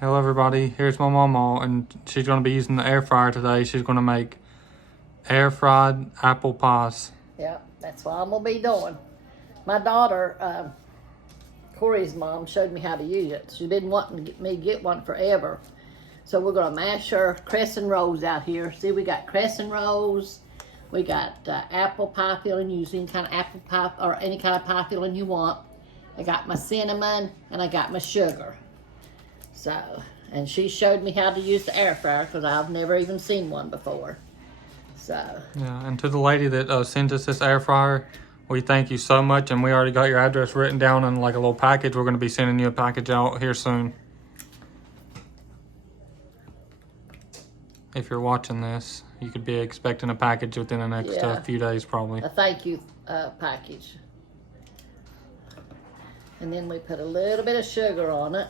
Hello everybody, here's my mama and she's going to be using the air fryer today. She's going to make air fried apple pies. Yeah, that's what I'm going to be doing. My daughter, Corey's mom, showed me how to use it. She's been wanting to me to get one forever. So we're going to mash her crescent rolls out here. See, we got crescent rolls. We got apple pie filling. Use any kind of apple pie or any kind of pie filling you want. I got my cinnamon and I got my sugar. So, and she showed me how to use the air fryer because I've never even seen one before. So. Yeah, and to the lady that sent us this air fryer, we thank you so much, and we already got your address written down in like a little package. We're going to be sending you a package out here soon. If you're watching this, you could be expecting a package within the next few days probably. A thank you package. And then we put a little bit of sugar on it.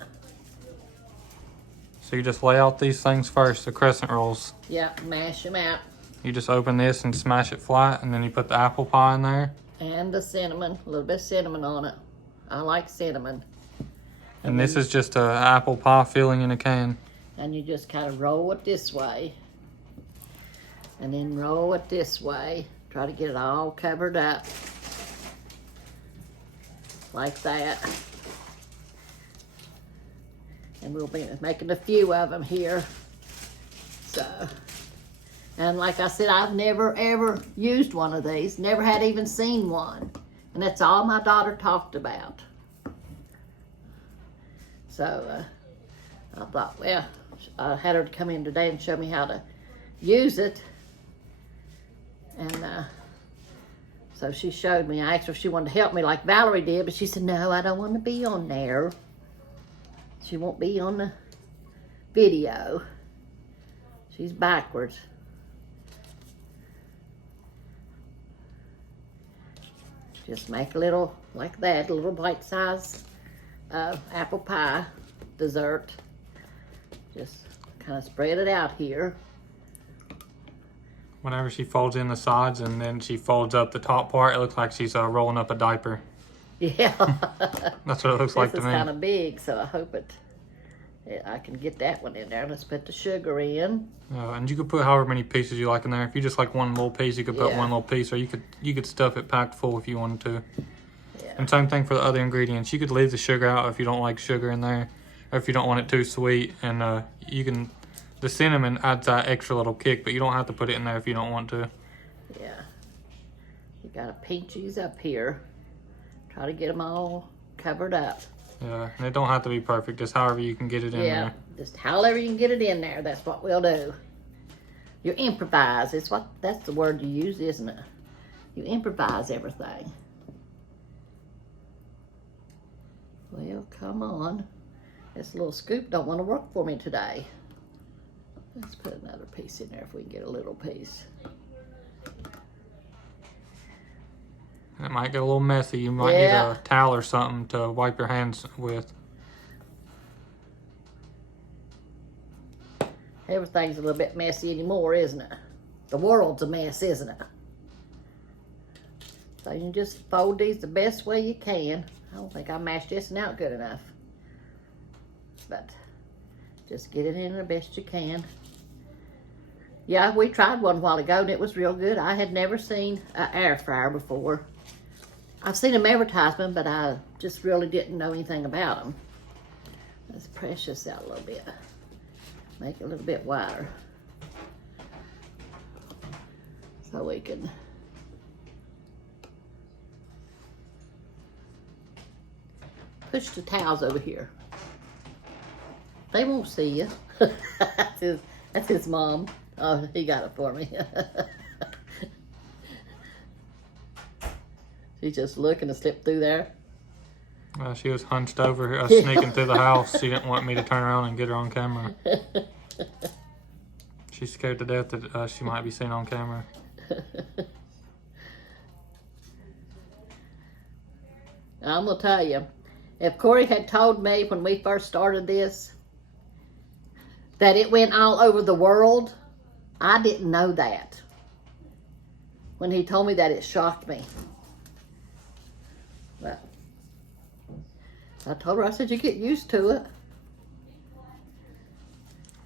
So you just lay out these things first, the crescent rolls. Yeah, mash them out. You just open this and smash it flat, and then you put the apple pie in there. And the cinnamon, a little bit of cinnamon on it. I like cinnamon. And this is just an apple pie filling in a can. And you just kind of roll it this way. And then roll it this way. Try to get it all covered up. Like that. And we'll be making a few of them here. So, and like I said, I've never ever used one of these. Never had even seen one. And that's all my daughter talked about. So, I thought, well, I had her to come in today and show me how to use it. And so she showed me. I asked her if she wanted to help me like Valerie did, but she said, no, I don't want to be on there. She won't be on the video. She's backwards. Just make a little, like that, a little bite-sized apple pie dessert. Just kind of spread it out here. Whenever she folds in the sides and then she folds up the top part, it looks like she's rolling up a diaper. Yeah. That's what it looks like to me. This is kind of big, so I hope I can get that one in there. Let's put the sugar in. And you could put however many pieces you like in there. If you just like one little piece, you could put one little piece, or you could stuff it packed full if you wanted to. Yeah. And same thing for the other ingredients. You could leave the sugar out if you don't like sugar in there, or if you don't want it too sweet. And you can, the cinnamon adds that extra little kick, but you don't have to put it in there if you don't want to. Yeah. You gotta pinch these up here. Try to get them all covered up. Yeah, and it don't have to be perfect, just however you can get it in there. Yeah, just however you can get it in there, that's what we'll do. You improvise, that's the word you use, isn't it? You improvise everything. Well, come on. This little scoop don't want to work for me today. Let's put another piece in there if we can get a little piece. It might get a little messy. You might need a towel or something to wipe your hands with. Everything's a little bit messy anymore, isn't it? The world's a mess, isn't it? So you just fold these the best way you can. I don't think I mashed this one out good enough. But just get it in the best you can. Yeah, we tried one a while ago and it was real good. I had never seen an air fryer before. I've seen them advertisement, but I just really didn't know anything about them. Let's press this out a little bit. Make it a little bit wider. So we can push the towels over here. They won't see you. That's his mom. Oh, he got it for me. She's just looking to slip through there. She was hunched over, sneaking through the house. She didn't want me to turn around and get her on camera. She's scared to death that she might be seen on camera. I'm going to tell you, if Corey had told me when we first started this that it went all over the world, I didn't know that. When he told me that, it shocked me. But I told her, I said, you get used to it.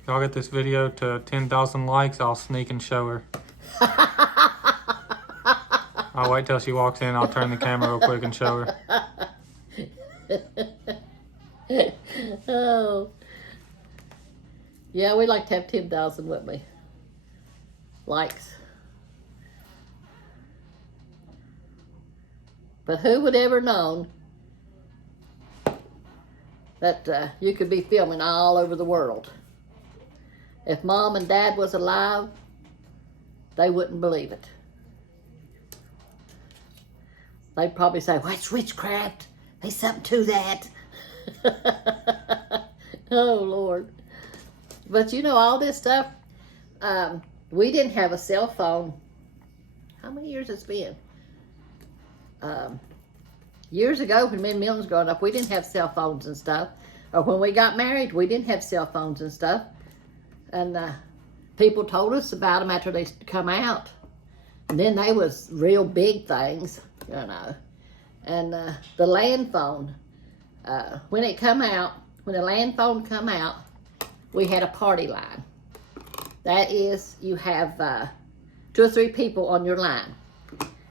If y'all get this video to 10,000 likes, I'll sneak and show her. I'll wait till she walks in. I'll turn the camera real quick and show her. Oh. Yeah, we'd like to have 10,000, wouldn't we? Likes. But who would ever known that you could be filming all over the world? If Mom and Dad was alive, they wouldn't believe it. They'd probably say, "What's witchcraft? There's something to that." Oh, Lord. But you know, all this stuff, we didn't have a cell phone. How many years it's been? Years ago, when me and Milton was growing up, we didn't have cell phones and stuff. Or when we got married, we didn't have cell phones and stuff. And people told us about them after they come out. And then they was real big things, you know. And the land phone, when it come out, when the land phone come out, we had a party line. That is, you have 2 or 3 people on your line.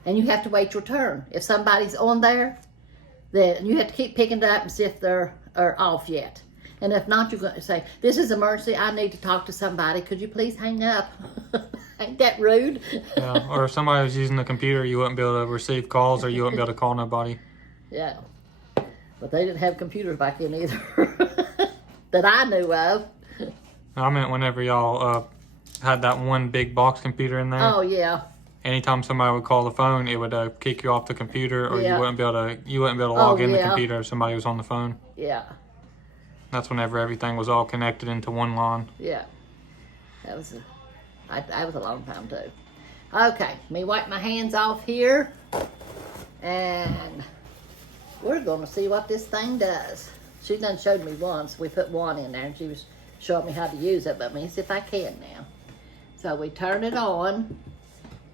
And you have to wait your turn. If somebody's on there, then you have to keep picking it up and see if they're off yet. And if not, you're going to say, "This is emergency. I need to talk to somebody. Could you please hang up?" Ain't that rude? Yeah, or if somebody was using the computer, you wouldn't be able to receive calls, or you wouldn't be able to call nobody. Yeah. But they didn't have computers back then either. That I knew of. I meant whenever y'all had that one big box computer in there. Oh, yeah. Anytime somebody would call the phone, it would kick you off the computer, or Yeah. you wouldn't be able to log in the yeah. computer if somebody was on the phone. Yeah. That's whenever everything was all connected into one line. Yeah. That was a long time too. Okay, let me wipe my hands off here, and we're gonna see what this thing does. She done showed me once. We put one in there, and she was showing me how to use it. But let me see if I can now. So we turn it on,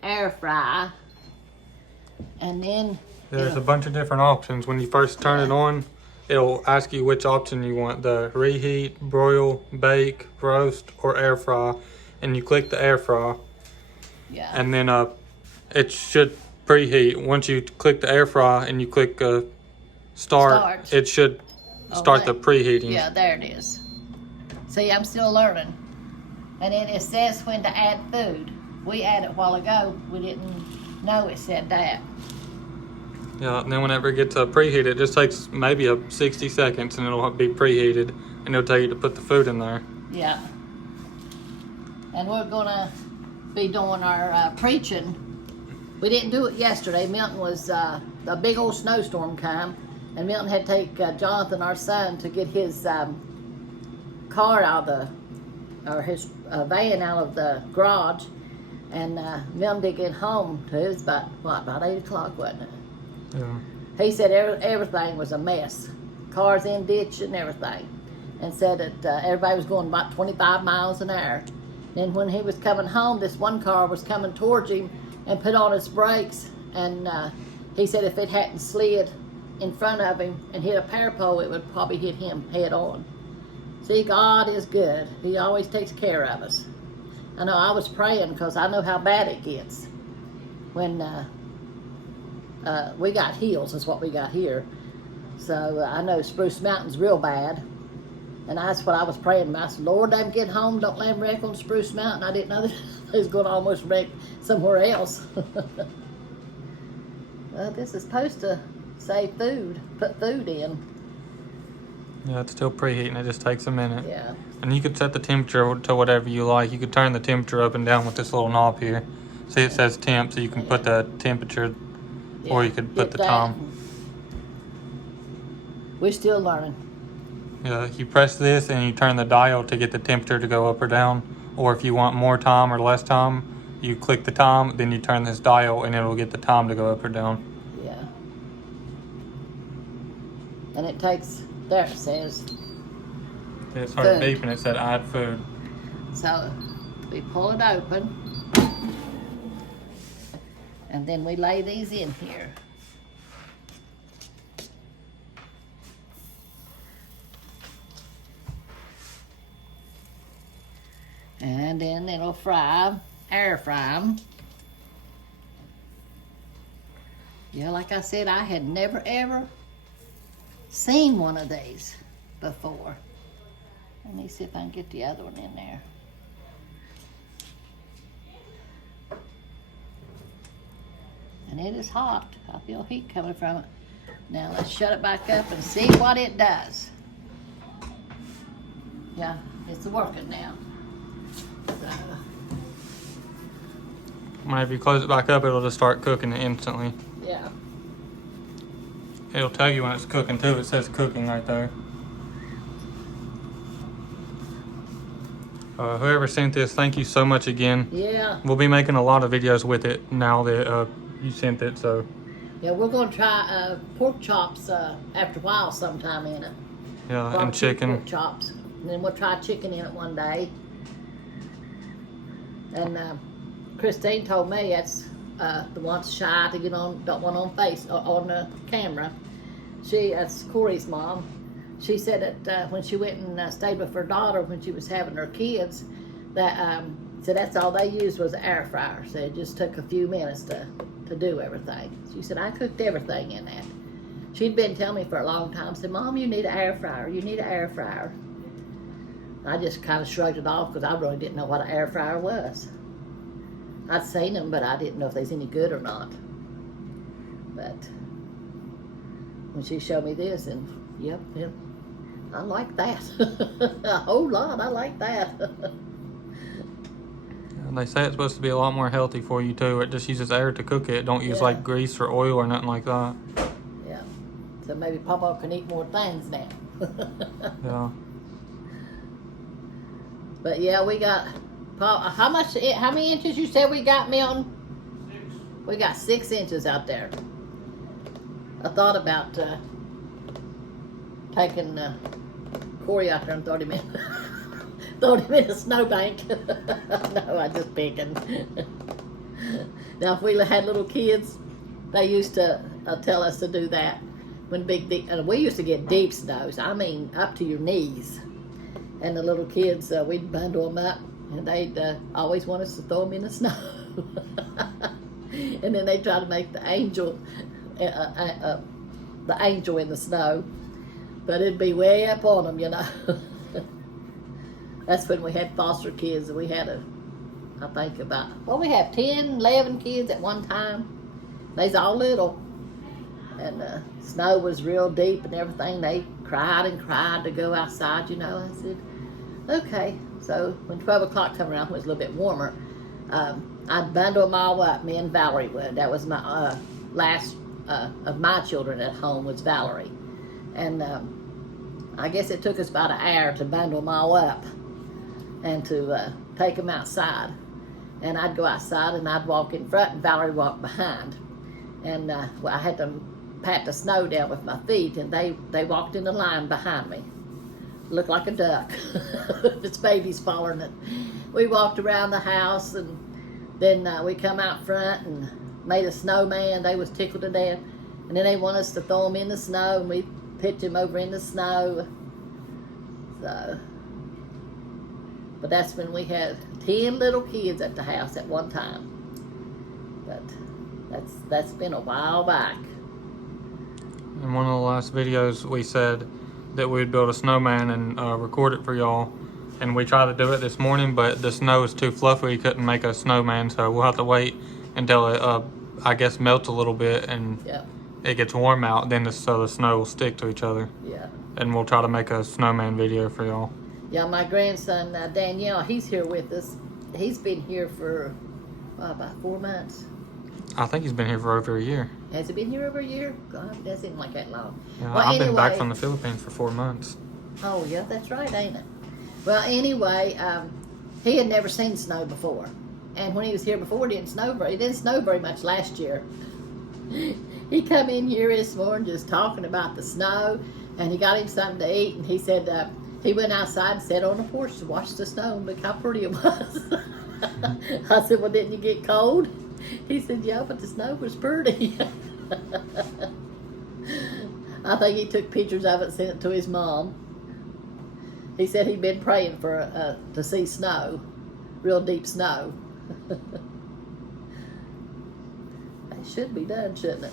air fry, and then There's a bunch of different options. When you first turn it on, it'll ask you which option you want: the reheat, broil, bake, roast, or air fry. And you click the air fry. Yeah. And then it should preheat. Once you click the air fry and you click start, it should start the preheating. Yeah, there it is. See, I'm still learning. And then it says when to add food. We added a while ago. We didn't know it said that. Yeah, and then whenever it gets preheated, it just takes maybe 60 seconds and it'll be preheated, and it'll tell you to put the food in there. Yeah. And we're gonna be doing our preaching. We didn't do it yesterday. Milton was, a big old snowstorm came, and Milton had to take Jonathan, our son, to get his car out of his van out of the garage. And Milton did get home too. It was about 8 o'clock, wasn't it? Yeah. He said everything was a mess. Cars in ditch and everything. And said that everybody was going about 25 miles an hour. And when he was coming home, this one car was coming towards him and put on his brakes. And he said if it hadn't slid in front of him and hit a power pole, it would probably hit him head on. See, God is good. He always takes care of us. I know I was praying because I know how bad it gets. When we got hills is what we got here. So I know Spruce Mountain's real bad. And that's what I was praying about. I said, "Lord, let them get home. Don't let them wreck on Spruce Mountain." I didn't know that they was going to almost wreck somewhere else. Well, this is supposed to say food. Put food in. Yeah, it's still preheating. It just takes a minute. Yeah. And you could set the temperature to whatever you like. You could turn the temperature up and down with this little knob here. See, it says temp, so you can put the temperature, or you could put the time. We're still learning. Yeah, you press this and you turn the dial to get the temperature to go up or down. Or if you want more time or less time, you click the time, then you turn this dial and it'll get the time to go up or down. Yeah. And it takes, there it says. It started Food. beeping, it said add food. So we pull it open. And then we lay these in here. And then it'll fry, air fry them. Yeah, like I said, I had never ever seen one of these before. Let me see if I can get the other one in there. And it is hot. I feel heat coming from it. Now let's shut it back up and see what it does. Yeah, it's working now. So, Whenever you close it back up, it'll just start cooking it instantly. yeah. It'll tell you when it's cooking too. It says cooking right there. Whoever sent this, thank you so much again. Yeah. We'll be making a lot of videos with it now that you sent it, so. Yeah, we're going to try pork chops after a while sometime in it. Yeah, and Barbecue chicken. pork chops. And then we'll try chicken in it one day. And Christine told me that's the one's shy to get on, don't want on the camera. That's Corey's mom. She said that when she went and stayed with her daughter when she was having her kids, that said that's all they used was an air fryer. So it just took a few minutes to do everything. She said, I cooked everything in that. She'd been telling me for a long time, said, Mom, you need an air fryer. You need an air fryer. I just kind of shrugged it off because I really didn't know what an air fryer was. I'd seen them, but I didn't know if they's any good or not. But when she showed me this, and yep, I like that. A whole lot, I like that. And they say it's supposed to be a lot more healthy for you too. It just uses air to cook it. Don't use Yeah. like grease or oil or nothing like that. Yeah, so maybe Papa can eat more things now. Yeah. But yeah, we got, how many inches you said we got, Milton? 6. We got 6 inches out there. I thought about taking Corey out there and throwing him in, throwing him in a snowbank. No, I just picking. Now, if we had little kids, they used to tell us to do that. When we used to get deep snows. I mean, up to your knees. And the little kids, we'd bundle them up, and they'd always want us to throw them in the snow. And then they'd try to make the angel in the snow, but it'd be way up on them, you know. That's when we had foster kids, and we had I think we had 10, 11 kids at one time. They's all little, and snow was real deep and everything. They cried and cried to go outside, you know. I said, okay. So when 12 o'clock come around, when it was a little bit warmer, I'd bundle them all up, me and Valerie would. That was my last of my children at home was Valerie. And I guess it took us about an hour to bundle them all up and to take them outside. And I'd go outside and I'd walk in front and Valerie walked behind. And I had to pat the snow down with my feet, and they walked in the line behind me. Looked like a duck. Its baby's following it. We walked around the house, and then we come out front and made a snowman. They was tickled to death. And then they want us to throw them in the snow, and we pitched them over in the snow. So, but that's when we had 10 little kids at the house at one time. But that's been a while back. In one of the last videos, we said that we'd build a snowman and record it for y'all. And we tried to do it this morning, but the snow was too fluffy. We couldn't make a snowman, so we'll have to wait until it, I guess, melts a little bit and Yeah. it gets warm out. Then so the snow will stick to each other. Yeah. And we'll try to make a snowman video for y'all. Yeah, my grandson, Danielle, he's here with us. He's been here for about 4 months. I think he's been here for over a year. Has he been here over a year? God, it doesn't seem like that long. Yeah, Well, I've been back anyway- from the Philippines for 4 months. Oh, yeah, that's right, ain't it? Well, anyway, he had never seen snow before. And when he was here before, it didn't snow very much last year. He come in here this morning just talking about the snow, and he got him something to eat, and he said he went outside and sat on the porch to watch the snow and look how pretty it was. I said, well, didn't you get cold? He said, yeah, but the snow was pretty. I think he took pictures of it and sent it to his mom. He said he'd been praying for to see snow. real deep snow. It should be done, shouldn't it?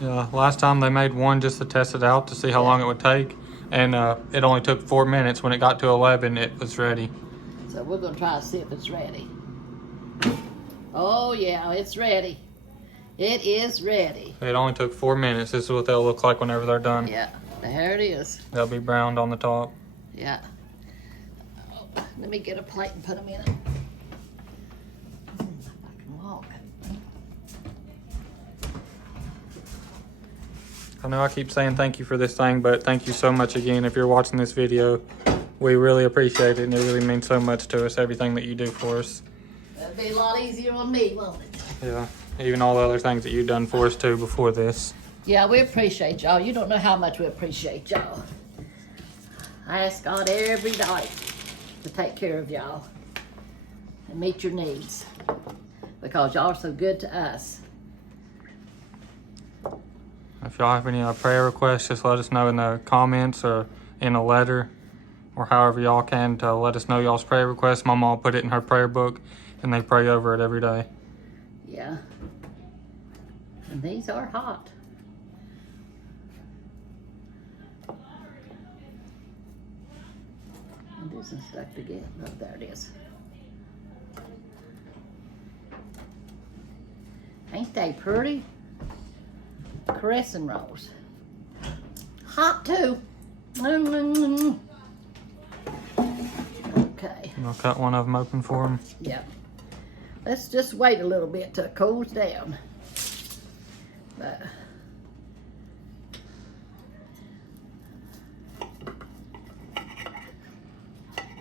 Yeah, last time they made one just to test it out to see how long it would take. And it only took 4 minutes. When it got to 11, it was ready. So we're going to try to see if it's ready. Oh, yeah, it's ready. It is ready. It only took 4 minutes. This is what they'll look like whenever they're done. Yeah, there it is. They'll be browned on the top. Yeah. Oh, let me get a plate and put them in it. I can walk. I know I keep saying thank you for this thing, but thank you so much again if you're watching this video. We really appreciate it, and it really means so much to us, everything that you do for us. That'll be a lot easier on me, won't it? Yeah, even all the other things that you've done for us too before this. Yeah, we appreciate y'all. You don't know how much we appreciate y'all. I ask God every night to take care of y'all and meet your needs because y'all are so good to us. If y'all have any prayer requests, just let us know in the comments or in a letter or however y'all can to let us know y'all's prayer requests. My mom put it in her prayer book and they pray over it every day. Yeah. And these are hot. It isn't stuck together. Oh, there it is. Ain't they pretty? Crescent rolls. Hot too. Okay. I'll cut one of them open for them. Yep. Let's just wait a little bit till it cools down. But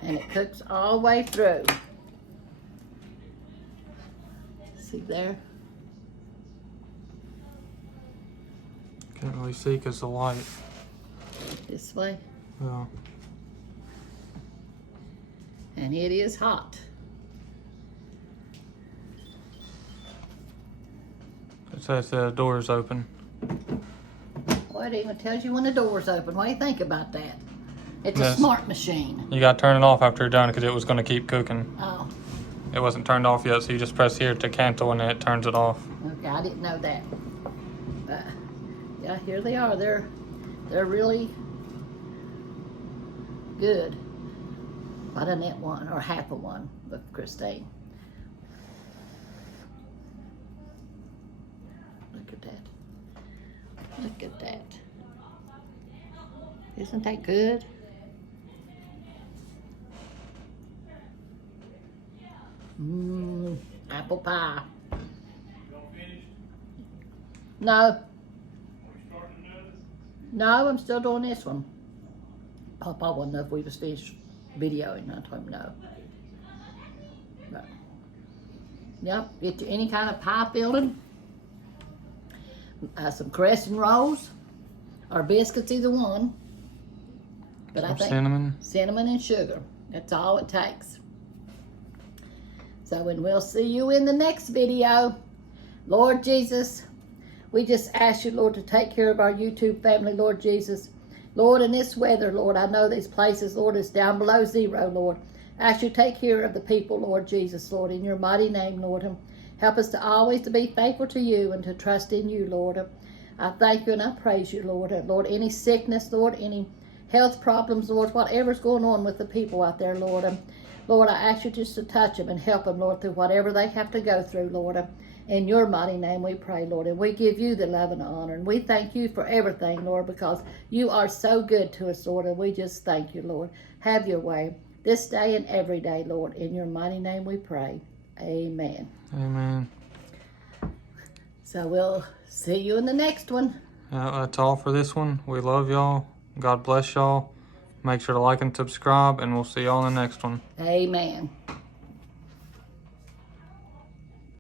and it cooks all the way through. See there? Can't really see because the light. This way. Yeah. And it is hot. It says the door's open. Well, it even tells you when the door's open. What do you think about that? It's Yes. a smart machine. You got to turn it off after you're done because it was going to keep cooking. Oh, It wasn't turned off yet, so you just press here to cancel and it turns it off. okay. I didn't know that. Yeah, here they are. They're really good. I done ate one or half of one with Christine. Look at that. Look at that. Isn't that good? Apple pie. No. No, I'm still doing this one. Papa wouldn't know if we was finished videoing. I told him no. But, yep, get you any kind of pie filling. Some crescent rolls or biscuits, either one. But I think cinnamon and sugar. That's all it takes. So, and we'll see you in the next video. Lord Jesus, we just ask you, Lord, to take care of our YouTube family, Lord Jesus. Lord, in this weather, Lord, I know these places, Lord, is down below zero, Lord. I ask you to take care of the people, Lord Jesus, Lord, in your mighty name, Lord. Help us to always to be faithful to you and to trust in you, Lord. I thank you and I praise you, Lord. Lord, any sickness, Lord, any health problems, Lord, whatever's going on with the people out there, Lord. Lord, I ask you just to touch them and help them, Lord, through whatever they have to go through, Lord. In your mighty name we pray, Lord, and we give you the love and honor, and we thank you for everything, Lord, because you are so good to us, Lord, and we just thank you, Lord. Have your way this day and every day, Lord. In your mighty name we pray. Amen. Amen. So we'll see you in the next one. That's all for this one. We love y'all. God bless y'all. Make sure to like and subscribe, and we'll see y'all in the next one. Amen.